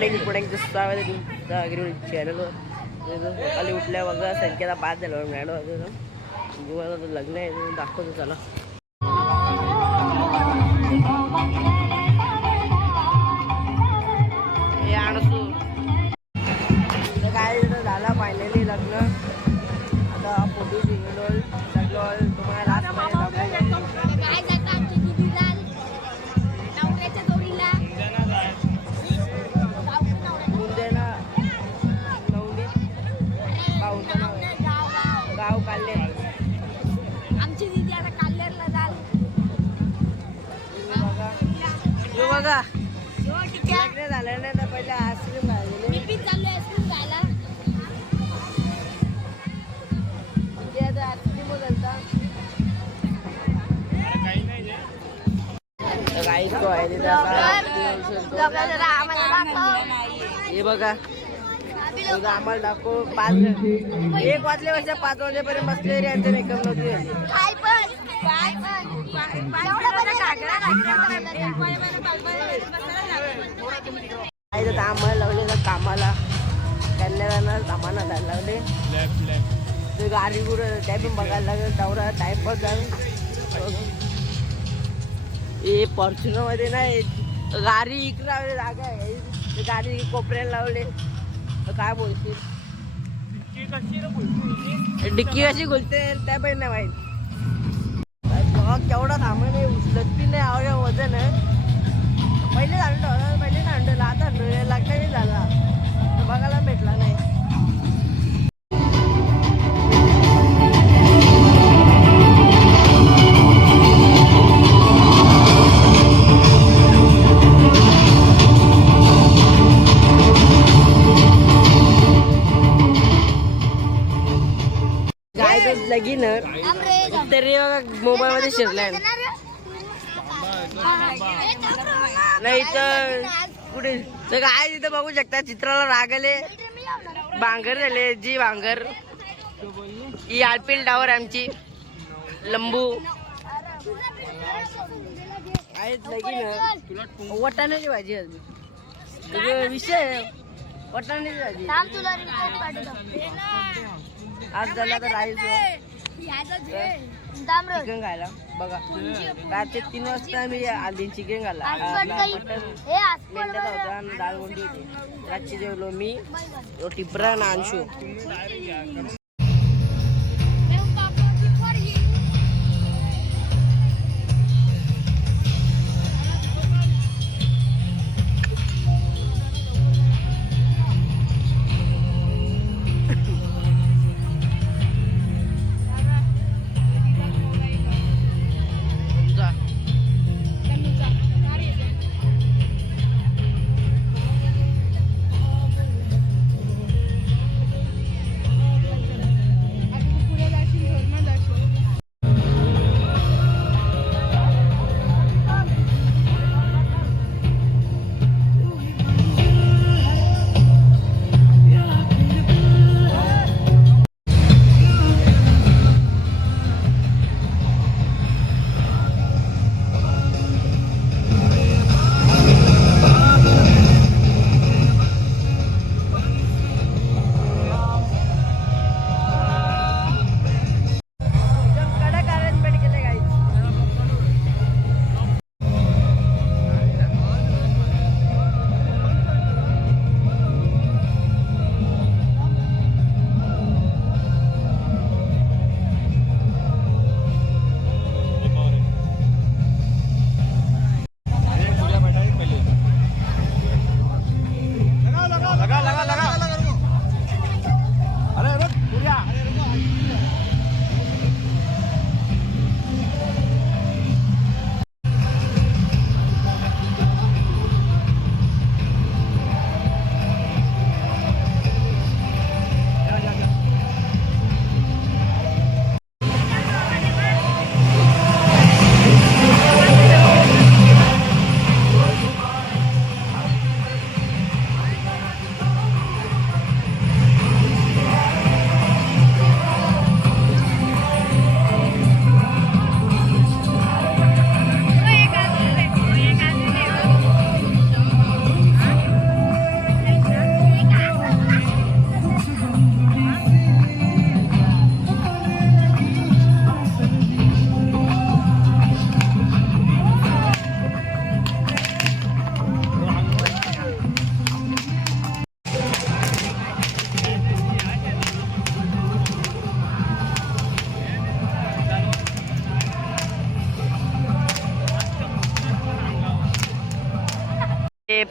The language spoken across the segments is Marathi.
मॉर्निंग चॅनलवर सकाळी उठल्या बघा संख्याला 5 झाल्यावर मॅडम वगैरे लग्न आहे दाखवतो चला. हे आणसू काय झाला फायनली लग्न. आता फोटो सिंगल सगळं तुम्हाला गाव काढले. आमची दिदी आता काल्लेरला जाल. बघा लग्न झालं नाही तर पहिले आईस्क्रीम खायला मी पण चाललो आईस्क्रीम खायला. आता आईस्क्रीम बोलता हे बघा आम्हाला दाखव 1 वाजल्यापासून 5 वाजेपर्यंत बसले यांचे मेकअप नव्हते. आम्हाला लावले तर कामाला त्यांना सामान जायला लागले. गाडी कुठं त्या पण बघायला लागेल तेवढा टाइमपास जाऊन. हे फॉर्च्युनर मध्ये नाही गाडी इकडे लावली जागा आहे गाडी कोपऱ्याला लावले. काय बोलतील डिक्की कशी बोलते त्या पण नाही माहित. केवढा थांबा नाही उचलत बी नाही आवड्या वजन पहिले आणलं आता लग्न झाला बघायला भेटला नाही. लगीन तरी मोबाईल मध्ये शिरलाय नाही तर कुठे काय तिथं बघू शकता. चित्राला राग आले भांगर झाले जी भांगर ही आलपील टावर आमची लंबू आहेत. लगीन वटाण्याची भाजी विषय वटाण्याची भाजी आज झाला तर राईस चिकन खायला. बघा रात्री 3 वाजता आम्ही आधी चिकन खाल्ला. मटन मेंढ्याचा होता आणि डाळ गोंडी होती. रातची जेवलो मी टिपरा आणि अंशू.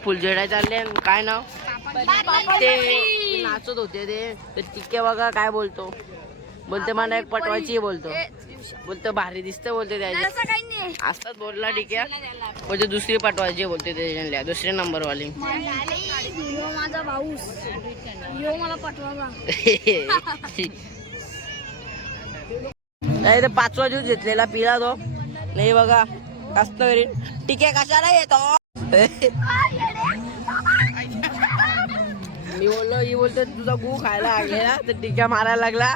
फुलझडा चालले. काय नाव ते नाचत होते ते टिके बघा काय बोलतो. बोलते मला एक पटवायची बोलतो. बोलतो भारी दिसतं बोलते त्याची असतात बोलला ठीक आहे. बोलते दुसरी पटवायची बोलते त्याच्या दुसरे नंबर वाली. माझा भाऊस मला पटवा. नाही तर 5वा ज्यूस घेतलेला पिला तो नाही बघा. कस्त टिके कशाला येतो. मी बोललो ही बोलतो तुझा गू खायला लागलेला तर टिक्या मारायला लागला.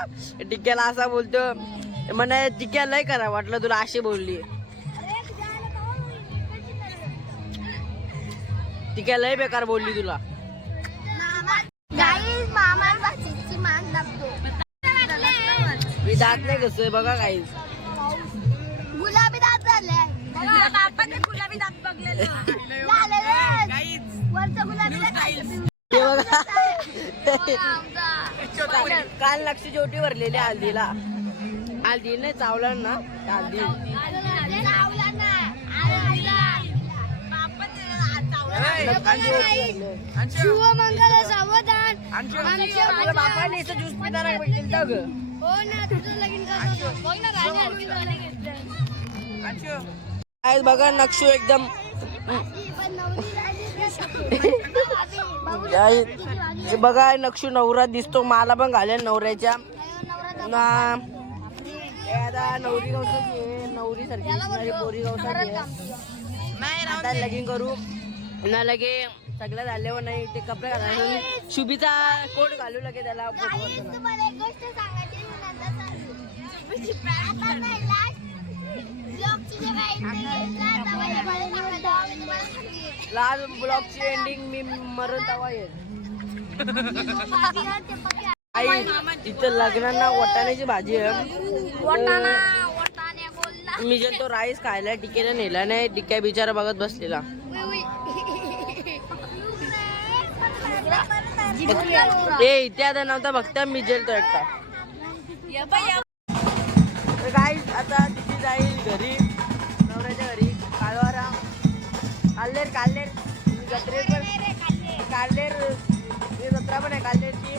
टिक्याला असा बोलतो म्हणे टिक्या लय करा वाटलं तुला अशी बोलली. टिक्या लय बेकार बोलली तुला. मी दात नाही कसं बघा काही गुलाबी दात झाले. गुलाबी दात बघलेले वरचं गुलाबी ते बघा. काल लक्ष जोटी भरलेली हल्दीला. हल्दी नाही चावला ना हल्दी. शिवमंगल सावधान. बापाने इथं ज्यूस पिताना भेटेल ग. हो ना तुझं लगीन कसं बघ ना काय बघा नक्षू एकदम हे बघा नक्षू नवरा दिसतो. मला पण घालेल नवऱ्याच्या ना. आता नवरी गावसाची आहे. नवरी सारखी दिसणारी पोरी गावसाची आहे. आता लगीन करू ना लगे सगळं झाल्यावर नाही ते कपडे घालायला शुभीचा कोट घालू लगे त्याला फोटो करतो. तुम्हाला एक गोष्ट सांगायची लाल ब्लॉकची एंडिंग मी मरण तवा येईल. आई तिथं लग्नांना वाटाण्याची भाजी आहे. मी जे तो राईस खायला टिकेला नेला नाही. टिक्या बिचारा बघत बसलेला. इथे आता नव्हता फक्त मी जेलतो एकटा. गाईस आता तिची जाईल घरी नवऱ्याच्या घरी. कालवारा काल्लेर काल्लेर जत्रेत पण काल्लेर जत्रा पण आहे काल्लेरची.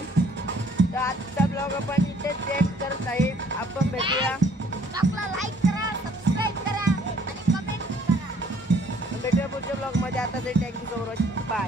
तर आजचा ब्लॉग आपण इथेच सेंड करत आहे. आपण भेटूया. लाईक करा, सबस्क्राईब करा आणि कमेंट करा. भेटूया पुढच्या ब्लॉग मध्ये. आता थँक्यू सो मच. बाय.